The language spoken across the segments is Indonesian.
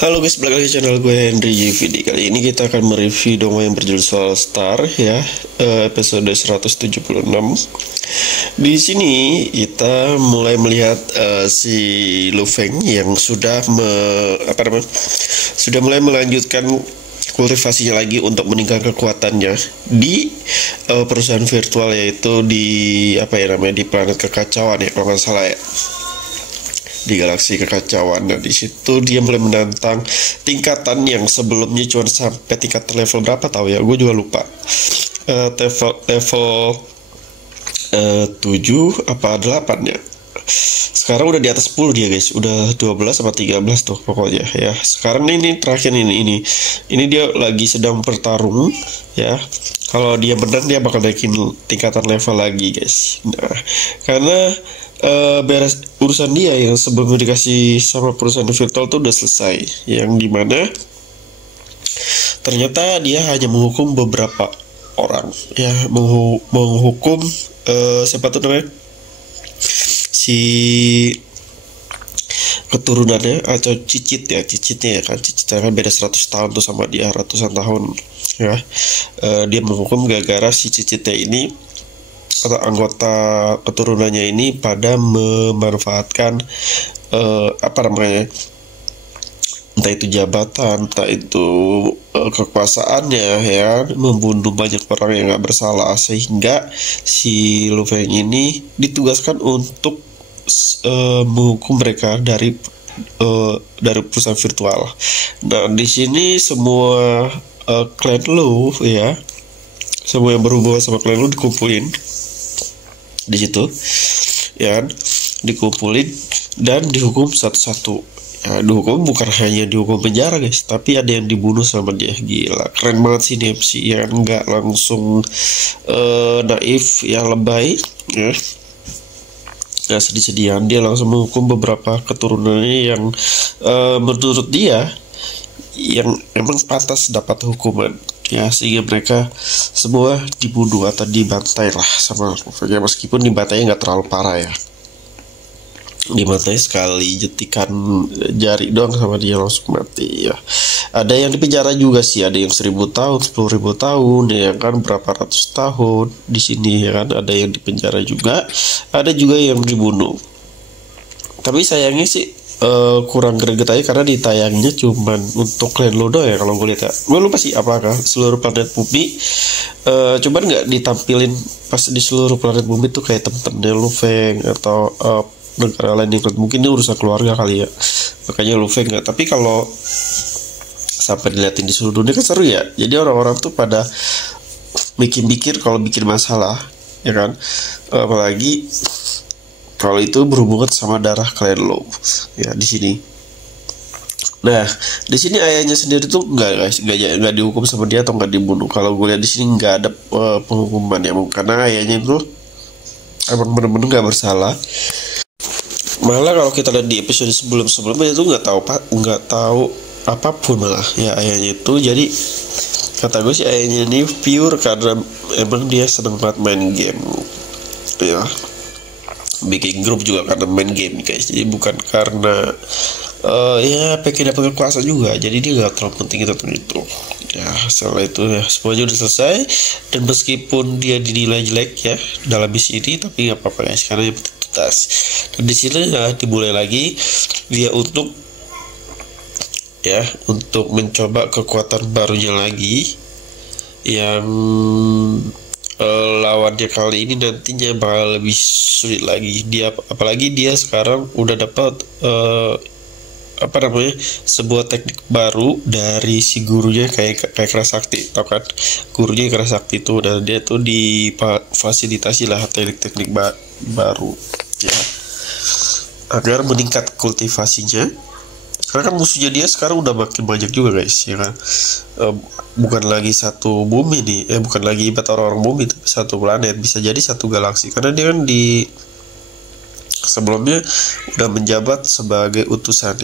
Halo guys, balik lagi channel gue Henry JVD. Kali ini kita akan mereview dongeng yang berjudul Soul Star ya, episode 176. Di sini kita mulai melihat si Lu Feng yang sudah sudah mulai melanjutkan kultivasinya lagi untuk meningkatkan kekuatannya di perusahaan virtual, yaitu di di planet kekacauan ya, kalau nggak salah ya, di galaksi kekacauan. Nah, di situ dia mulai menantang tingkatan yang sebelumnya cuma sampai tingkat level berapa tahu ya, gue juga lupa. Level 7 apa 8 ya. Sekarang udah di atas 10 dia guys, udah 12 sama 13 tuh pokoknya ya. Sekarang ini terakhir ini dia lagi sedang bertarung ya. Kalau dia menang dia bakal naikin tingkatan level lagi guys. Nah, karena beres urusan dia yang sebelumnya dikasih sama perusahaan virtual tuh udah selesai, yang dimana ternyata dia hanya menghukum beberapa orang ya, menghukum siapa tuh namanya, si keturunannya atau cicitnya ya kan, cicitnya kan beda 100 tahun tuh sama dia, ratusan tahun ya. Dia menghukum gara-gara si cicitnya ini atau anggota keturunannya ini pada memanfaatkan entah itu jabatan, entah itu kekuasaannya ya, membunuh banyak orang yang nggak bersalah, sehingga si Lu Feng ini ditugaskan untuk menghukum mereka dari perusahaan virtual. Nah, di sini semua klan Lu ya, semua yang berhubungan sama klan Lu dikumpulin di situ ya, dikumpulin dan dihukum satu-satu ya. Dihukum bukan hanya dihukum penjara guys, tapi ada yang dibunuh sama dia. Gila, keren banget sih MC ya, nggak langsung naif ya, lebay ya, nggak sedih-sedihan. Dia langsung menghukum beberapa keturunannya yang menurut dia yang emang pantas dapat hukuman ya, sehingga mereka semua dibunuh atau dibantai lah sama ya, meskipun dibantainya nggak terlalu parah ya, dibantai sekali jetikan jari doang sama dia langsung mati ya. Ada yang dipenjara juga sih, ada yang 1000 tahun, 10.000 tahun ya kan, berapa ratus tahun di sini ya kan. Ada yang dipenjara juga, ada juga yang dibunuh. Tapi sayangnya sih kurang greget aja karena ditayangnya cuman untuk klan Lu doang ya, kalau gue lihat ya. Gue lupa sih apakah seluruh planet bumi, cuman nggak ditampilin pas di seluruh planet bumi tuh kayak temen-temennya Lu Feng atau negara lain, mungkin ini urusan keluarga kali ya, makanya Lu Feng nggak. Tapi kalau sampai diliatin di seluruh dunia kan seru ya, jadi orang-orang tuh pada mikir-mikir kalau bikin masalah ya kan, apalagi kalau itu berhubungan sama darah klan Lu ya di sini. Nah, di sini ayahnya sendiri tuh nggak dihukum sama dia atau nggak dibunuh. Kalau gue lihat di sini nggak ada penghukuman ya, karena ayahnya itu emang bener-bener nggak bersalah. Malah kalau kita lihat di episode sebelumnya itu nggak tahu apapun malah ya ayahnya itu. Jadi kata gue sih ayahnya ini pure karena emang dia seneng banget main game ya, bikin grup juga karena main game guys, jadi bukan karena ya pengen dapat kekuasaan juga. Jadi dia gak terlalu penting itu ya. Setelah itu ya semuanya udah selesai, dan meskipun dia dinilai jelek ya dalam misi ini, tapi gak apa-apa guys, karena yang penting tuntas. Dan di sini ya dimulai lagi dia untuk mencoba kekuatan barunya lagi, yang lawannya kali ini nantinya bakal lebih sulit lagi. Dia apalagi dia sekarang udah dapat sebuah teknik baru dari si gurunya, kayak Kerasakti, tau kan gurunya Kerasakti itu, dan dia tuh difasilitasi lah teknik-teknik baru ya, agar meningkat kultivasinya. Karena kan musuhnya dia sekarang udah makin banyak juga guys ya kan, bukan lagi satu bumi nih, bukan lagi orang-orang bumi, tapi satu planet, bisa jadi satu galaksi. Karena dia kan di sebelumnya udah menjabat sebagai utusan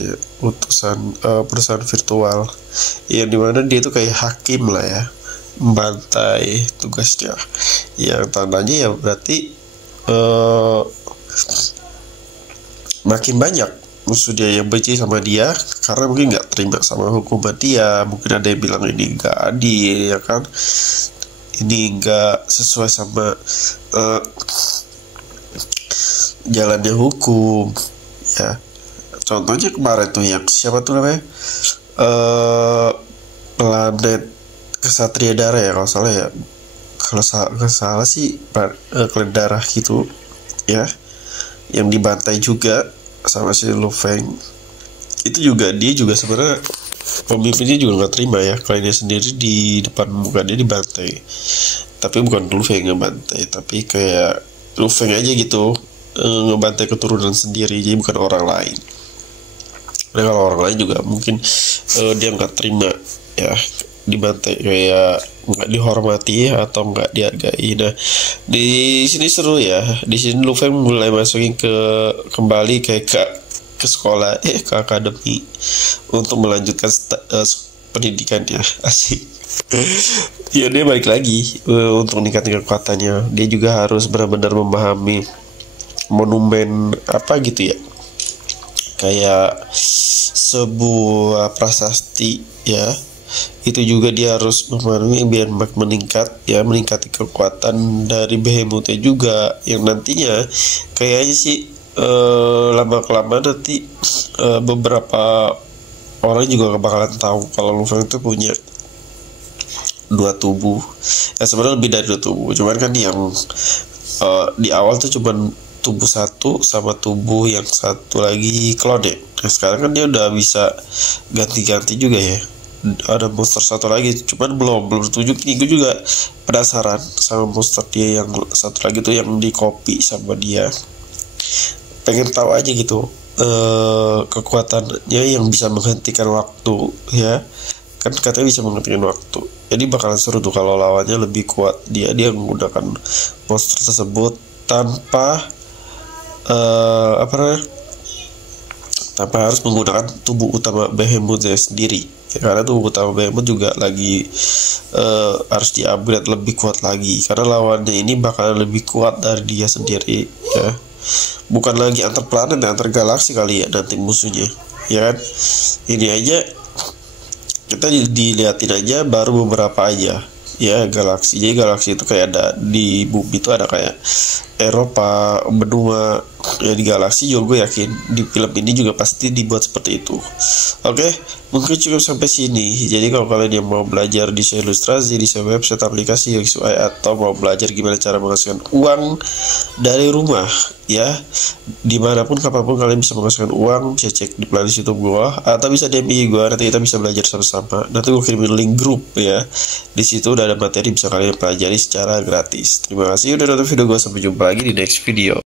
perusahaan virtual, yang dimana dia tuh kayak hakim lah ya, membantai tugasnya, yang tandanya ya berarti makin banyak musuh dia yang benci sama dia karena mungkin nggak terima sama hukuman dia. Mungkin ada yang bilang ini nggak adil, ya kan, ini nggak sesuai sama jalannya hukum, ya. Contohnya kemarin tuh yang siapa tuh namanya, Planet Kesatria Darah ya kalau salah ya, kalau nggak salah sih Klan Darah gitu ya, yang dibantai juga sama si Lu Feng. Itu juga dia juga sebenarnya pemimpinnya juga nggak terima ya, kliennya sendiri di depan muka dia dibantai. Tapi bukan Lu Feng yang ngebantai, tapi kayak Lu Feng aja gitu, ngebantai keturunan sendiri, jadi bukan orang lain. Nah kalau orang lain juga mungkin dia nggak terima ya, dibantai, kayak nggak dihormati atau nggak dihargai. Nah di sini seru ya, di sini Lu Feng mulai masukin kembali kayak ke sekolah, ke akademi untuk melanjutkan pendidikannya. Asik. Ya dia balik lagi untuk meningkatkan kekuatannya. Dia juga harus benar-benar memahami monumen apa gitu ya, kayak sebuah prasasti ya. Itu juga dia harus memahami biar meningkat ya, meningkati kekuatan dari Behemothnya juga, yang nantinya kayaknya sih lama kelamaan nanti beberapa orang juga bakalan tahu kalau Lu Feng itu punya 2 tubuh. Ya sebenarnya lebih dari 2 tubuh, cuman kan yang di awal tuh cuman tubuh satu sama tubuh yang satu lagi klone. Nah sekarang kan dia udah bisa ganti-ganti juga ya, ada monster satu lagi, cuman belum tunjuk. Ini gue juga penasaran sama monster dia yang satu lagi tuh yang di copy sama dia, pengen tahu aja gitu kekuatannya yang bisa menghentikan waktu ya, kan katanya bisa menghentikan waktu. Jadi bakalan seru tuh kalau lawannya lebih kuat. Dia menggunakan monster tersebut tanpa tanpa harus menggunakan tubuh utama Behemothnya sendiri ya, karena tubuh utama Behemoth juga lagi harus di-upgrade lebih kuat lagi, karena lawannya ini bakalan lebih kuat dari dia sendiri ya. Bukan lagi antar planet dan antar galaksi kali ya nanti musuhnya, ya kan. Ini aja kita dilihatin aja baru beberapa aja ya galaksi. Jadi galaksi itu kayak ada di bumi itu ada kayak Eropa, benua ya, di galaksi juga gue yakin di film ini juga pasti dibuat seperti itu. Oke, mungkin cukup sampai sini. Jadi kalau kalian yang mau belajar desain ilustrasi, desain website, aplikasi UX/UI, atau mau belajar gimana cara menghasilkan uang dari rumah ya, dimanapun kapanpun kalian bisa menghasilkan uang, bisa cek di playlist YouTube gue atau bisa DM gue, nanti kita bisa belajar sama-sama. Nanti gue kirimin link grup ya, di situ udah ada materi bisa kalian pelajari secara gratis. Terima kasih udah nonton video gue, sampai jumpa lagi di next video.